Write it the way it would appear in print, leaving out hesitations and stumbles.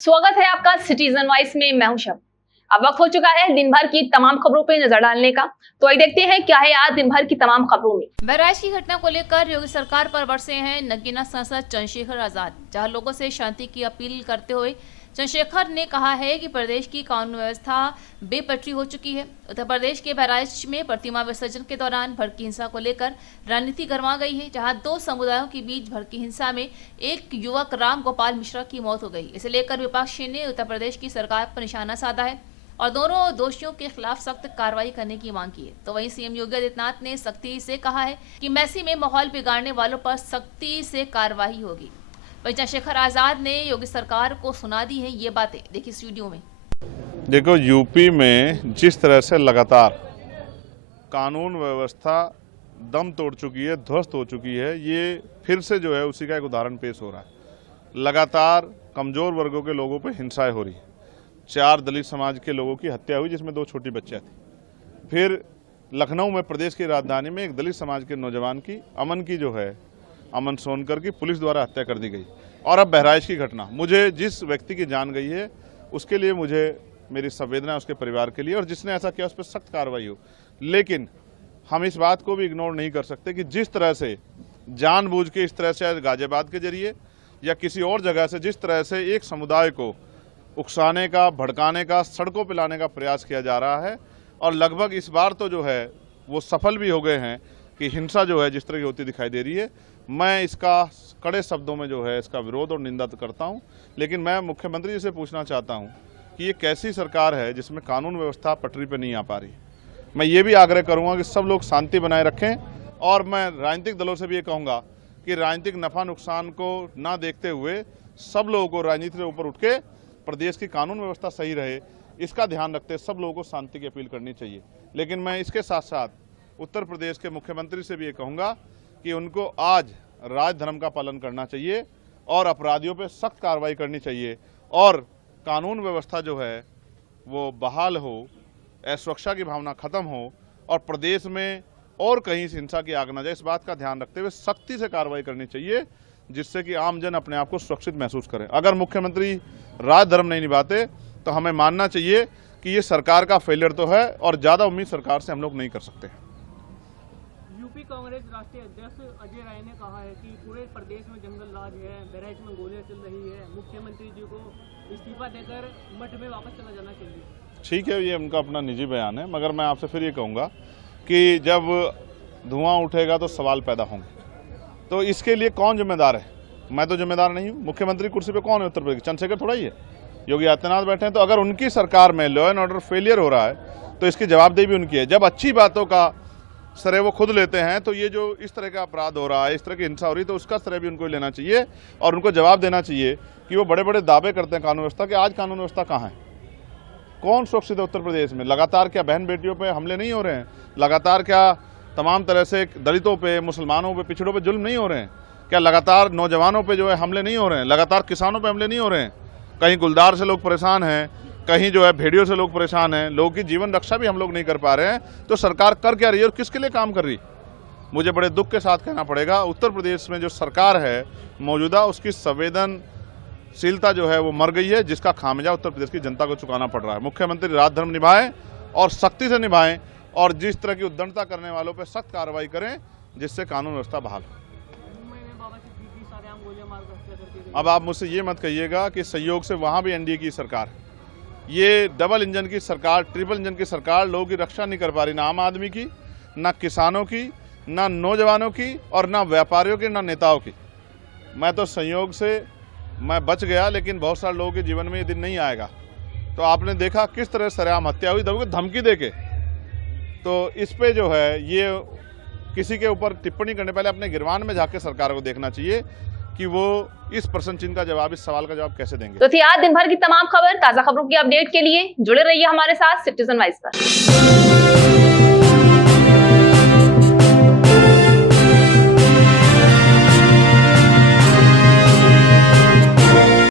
स्वागत है आपका सिटीजन वॉइस में। मैं हूं शब। अब वक्त हो चुका है दिन भर की तमाम खबरों पर नजर डालने का, तो आइए देखते हैं क्या है आज दिन भर की तमाम खबरों में। बहराइच की घटना को लेकर योगी सरकार पर बरसे हैं नगीना सांसद चंद्रशेखर आजाद, जहां लोगों से शांति की अपील करते हुए चंद्रशेखर ने कहा है कि प्रदेश की कानून व्यवस्था बेपटरी हो चुकी है। उत्तर प्रदेश के बहराइच में प्रतिमा विसर्जन के दौरान भड़की हिंसा को लेकर रणनीति गरमा गई है, जहां दो समुदायों के बीच भड़की हिंसा में एक युवक राम गोपाल मिश्रा की मौत हो गई। इसे लेकर विपक्ष ने उत्तर प्रदेश की सरकार पर निशाना साधा है और दोनों दोषियों के खिलाफ सख्त कार्रवाई करने की मांग की है। तो वहीं सीएम योगी आदित्यनाथ ने सख्ती से कहा है कि मैसी में माहौल बिगाड़ने वालों पर सख्ती से कार्रवाई होगी। वहीं चंद्रशेखर आजाद ने योगी सरकार को सुना दी है ये बातें, देखिए इस वीडियो में। देखो, यूपी में जिस तरह से लगातार कानून व्यवस्था दम तोड़ चुकी है, ध्वस्त हो चुकी है, ये फिर से जो है उसी का एक उदाहरण पेश हो रहा है। लगातार कमजोर वर्गों के लोगों पर हिंसाएं हो रही है। 4 दलित समाज के लोगों की हत्या हुई, जिसमें 2 छोटी बच्चियां थी। फिर लखनऊ में, प्रदेश की राजधानी में, एक दलित समाज के नौजवान की, अमन सोनकर की, पुलिस द्वारा हत्या कर दी गई। और अब बहराइच की घटना, मुझे जिस व्यक्ति की जान गई है उसके लिए मुझे मेरी संवेदना उसके परिवार के लिए, और जिसने ऐसा किया उस पर सख्त कार्रवाई हो। लेकिन हम इस बात को भी इग्नोर नहीं कर सकते कि जिस तरह से जानबूझ के, इस तरह से गाजियाबाद के जरिए या किसी और जगह से, जिस तरह से एक समुदाय को उकसाने का, भड़काने का, सड़कों पर लाने का प्रयास किया जा रहा है, और लगभग इस बार तो जो है वो सफल भी हो गए हैं कि हिंसा जो है जिस तरह की होती दिखाई दे रही है। मैं इसका कड़े शब्दों में जो है इसका विरोध और निंदा करता हूं। लेकिन मैं मुख्यमंत्री जी से पूछना चाहता हूं कि ये कैसी सरकार है जिसमें कानून व्यवस्था पटरी पर नहीं आ पा रही। मैं ये भी आग्रह करूंगा कि सब लोग शांति बनाए रखें, और मैं राजनीतिक दलों से भी ये कहूँगा कि राजनीतिक नफा नुकसान को ना देखते हुए सब लोगों को राजनीति से ऊपर उठ के प्रदेश की कानून व्यवस्था सही रहे, इसका ध्यान रखते सब लोगों को शांति की अपील करनी चाहिए। लेकिन मैं इसके साथ साथ उत्तर प्रदेश के मुख्यमंत्री से भी ये कहूँगा कि उनको आज राज धर्म का पालन करना चाहिए और अपराधियों पर सख्त कार्रवाई करनी चाहिए, और कानून व्यवस्था जो है वो बहाल हो, असुरक्षा की भावना खत्म हो, और प्रदेश में और कहीं हिंसा की आग न जाए, इस बात का ध्यान रखते हुए सख्ती से कार्रवाई करनी चाहिए, जिससे कि आमजन अपने आप को सुरक्षित महसूस करें। अगर मुख्यमंत्री राज धर्म नहीं निभाते तो हमें मानना चाहिए कि ये सरकार का फेलियर तो है, और ज़्यादा उम्मीद सरकार से हम लोग नहीं कर सकते। यूपी कांग्रेस राष्ट्रीय अध्यक्ष अजय राय ने कहा है कि पूरे प्रदेश में जंगल राज है, बहराइच में गोलियां चल रही है, मुख्यमंत्री जी को इस्तीफा देकर मठ में वापस चला जाना चाहिए। ठीक है, ये उनका अपना निजी बयान है, मगर मैं आपसे फिर ये कहूँगा कि जब धुआं उठेगा तो सवाल पैदा होंगे। तो इसके लिए कौन जिम्मेदार है? मैं तो जिम्मेदार नहीं हूँ। मुख्यमंत्री कुर्सी पे कौन है उत्तर प्रदेश? चंद्रशेखर थोड़ा ही है, योगी आदित्यनाथ बैठे हैं। तो अगर उनकी सरकार में लॉ एंड ऑर्डर फेलियर हो रहा है तो इसकी जवाबदेही भी उनकी है। जब अच्छी बातों का श्रेय वो खुद लेते हैं, तो ये जो इस तरह का अपराध हो रहा है, इस तरह की हिंसा हो रही है, तो उसका श्रेय भी उनको लेना चाहिए, और उनको जवाब देना चाहिए कि वो बड़े बड़े दावे करते हैं कानून व्यवस्था के। आज कानून व्यवस्था कहाँ है? कौन सुरक्षित है उत्तर प्रदेश में? लगातार क्या बहन बेटियों पे हमले नहीं हो रहे हैं? लगातार क्या तमाम तरह से दलितों पे, मुसलमानों पे, पिछड़ों पे जुल्म नहीं हो रहे हैं? क्या लगातार नौजवानों पे जो है हमले नहीं हो रहे हैं? लगातार किसानों पे हमले नहीं हो रहे हैं? कहीं गुलदार से लोग परेशान हैं, कहीं जो है भेड़ियों से लोग परेशान हैं, लोगों की जीवन रक्षा भी हम लोग नहीं कर पा रहे हैं। तो सरकार कर क्या रही है और किसके लिए काम कर रही? मुझे बड़े दुख के साथ कहना पड़ेगा, उत्तर प्रदेश में जो सरकार है मौजूदा, उसकी संवेदनशीलता जो है वो मर गई है, जिसका खामियाजा उत्तर प्रदेश की जनता को चुकाना पड़ रहा है। मुख्यमंत्री राज धर्म निभाएं और सख्ती से निभाएं, और जिस तरह की उद्दंडता करने वालों पर सख्त कार्रवाई करें, जिससे कानून व्यवस्था बहाल हो। अब आप मुझसे ये मत कहिएगा कि सहयोग से वहाँ भी एनडीए की सरकार है। ये डबल इंजन की सरकार, ट्रिपल इंजन की सरकार लोगों की रक्षा नहीं कर पा रही, ना आम आदमी की, ना किसानों की, ना नौजवानों की, और ना व्यापारियों की, ना नेताओं की। मैं तो संयोग से मैं बच गया, लेकिन बहुत सारे लोगों के जीवन में ये दिन नहीं आएगा। तो आपने देखा किस तरह सरेआम हत्या हुई, धमकी देके। तो इस पे जो है ये किसी के ऊपर टिप्पणी करने पहले अपने गिरवान में जाके सरकार को देखना चाहिए कि वो इस प्रश्न चिन्ह का जवाब, इस सवाल का जवाब कैसे देंगे। तो थी आज दिन भर की तमाम खबर, ताजा खबरों की अपडेट के लिए जुड़े रहिए हमारे साथ सिटीजन वॉइस पर।